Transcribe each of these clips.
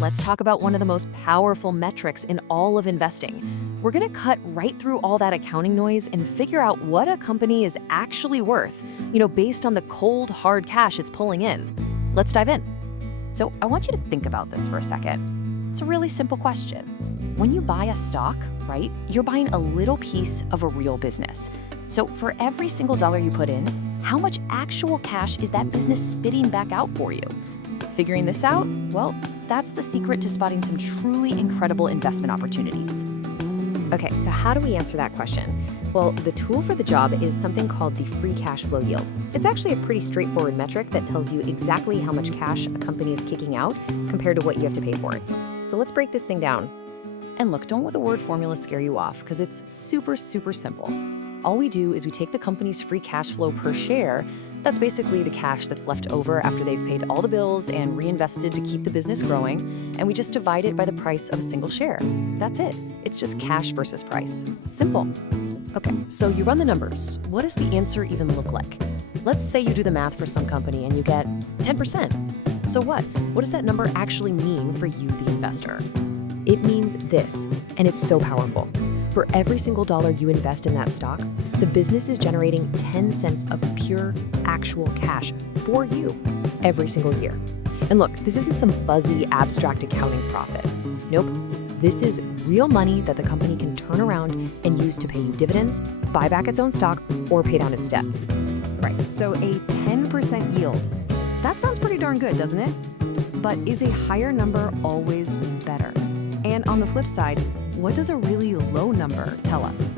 let's talk about one of the most powerful metrics in all of investing. We're going to cut right through all that accounting noise and figure out what a company is actually worth, based on the cold, hard cash it's pulling in. Let's dive in. So I want you to think about this for a second. It's a really simple question. When you buy a stock, right, you're buying a little piece of a real business. So for every single dollar you put in, how much actual cash is that business spitting back out for you? Figuring this out? Well, that's the secret to spotting some truly incredible investment opportunities. Okay, so how do we answer that question? Well, the tool for the job is something called the free cash flow yield. It's actually a pretty straightforward metric that tells you exactly how much cash a company is kicking out compared to what you have to pay for it. So let's break this thing down. And look, don't let the word formula scare you off, because it's super, super simple. All we do is we take the company's free cash flow per share. That's basically the cash that's left over after they've paid all the bills and reinvested to keep the business growing, and we just divide it by the price of a single share. That's it. It's just cash versus price. Simple. Okay, so you run the numbers. What does the answer even look like? Let's say you do the math for some company and you get 10%. So what? What does that number actually mean for you, the investor? It means this, and it's so powerful. For every single dollar you invest in that stock, the business is generating 10 cents of pure, actual cash for you every single year. And look, this isn't some fuzzy, abstract accounting profit. Nope. This is real money that the company can turn around and use to pay you dividends, buy back its own stock, or pay down its debt. Right, so a 10% yield. That sounds pretty darn good, doesn't it? But is a higher number always better? And on the flip side, what does a really low number tell us?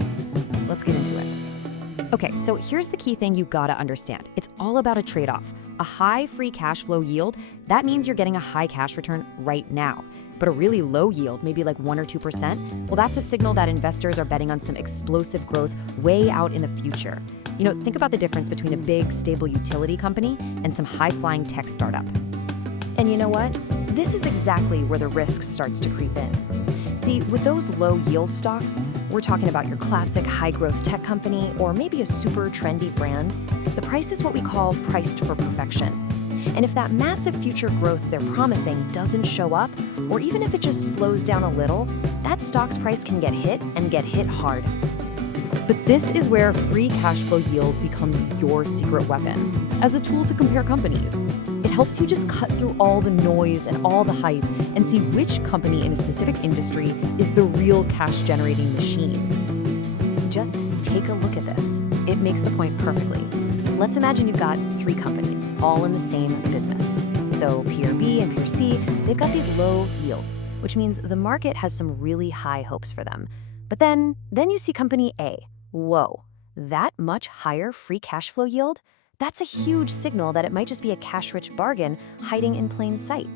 Let's get into it. Okay, so here's the key thing you gotta understand. It's all about a trade-off. A high free cash flow yield, that means you're getting a high cash return right now. But a really low yield, maybe like 1 or 2%, well, that's a signal that investors are betting on some explosive growth way out in the future. Think about the difference between a big, stable utility company and some high-flying tech startup. And you know what? This is exactly where the risk starts to creep in. See, with those low-yield stocks, we're talking about your classic high-growth tech company or maybe a super trendy brand. The price is what we call priced for perfection. And if that massive future growth they're promising doesn't show up, or even if it just slows down a little, that stock's price can get hit and get hit hard. But this is where free cash flow yield becomes your secret weapon. As a tool to compare companies, it helps you just cut through all the noise and all the hype and see which company in a specific industry is the real cash-generating machine. Just take a look at this. It makes the point perfectly. Let's imagine you've got 3 companies, all in the same business. So peer B and peer C, they've got these low yields, which means the market has some really high hopes for them. But then you see company A. Whoa, that much higher free cash flow yield? That's a huge signal that it might just be a cash-rich bargain hiding in plain sight.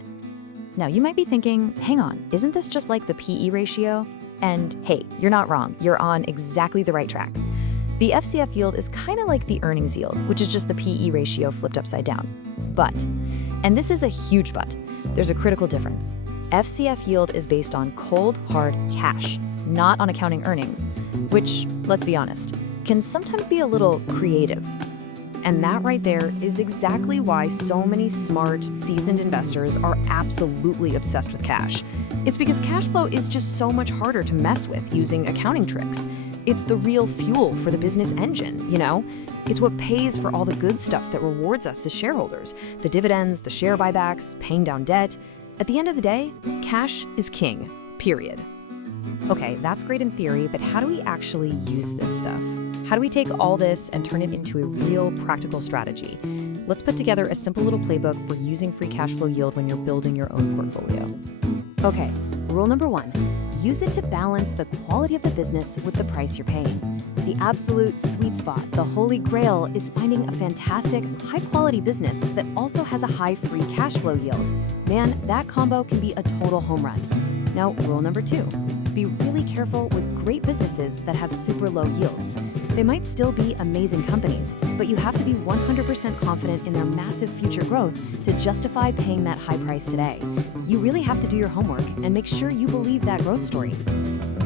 Now, you might be thinking, hang on, isn't this just like the PE ratio? And hey, you're not wrong. You're on exactly the right track. The FCF yield is kind of like the earnings yield, which is just the PE ratio flipped upside down. But, and this is a huge but, there's a critical difference. FCF yield is based on cold, hard cash, not on accounting earnings, which, let's be honest, can sometimes be a little creative. And that right there is exactly why so many smart, seasoned investors are absolutely obsessed with cash. It's because cash flow is just so much harder to mess with using accounting tricks. It's the real fuel for the business engine, It's what pays for all the good stuff that rewards us as shareholders, the dividends, the share buybacks, paying down debt. At the end of the day, cash is king, period. Okay, that's great in theory, but how do we actually use this stuff? How do we take all this and turn it into a real practical strategy? Let's put together a simple little playbook for using free cash flow yield when you're building your own portfolio. Okay, rule number 1, use it to balance the quality of the business with the price you're paying. The absolute sweet spot, the holy grail, is finding a fantastic, high-quality business that also has a high free cash flow yield. Man, that combo can be a total home run. Now, rule number 2. Be really careful with great businesses that have super low yields. They might still be amazing companies, but you have to be 100% confident in their massive future growth to justify paying that high price today. You really have to do your homework and make sure you believe that growth story.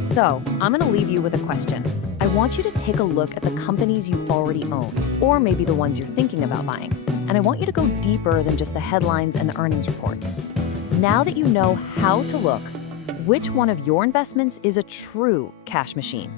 So, I'm gonna leave you with a question. I want you to take a look at the companies you already own, or maybe the ones you're thinking about buying. And I want you to go deeper than just the headlines and the earnings reports. Now that you know how to look, which one of your investments is a true cash machine?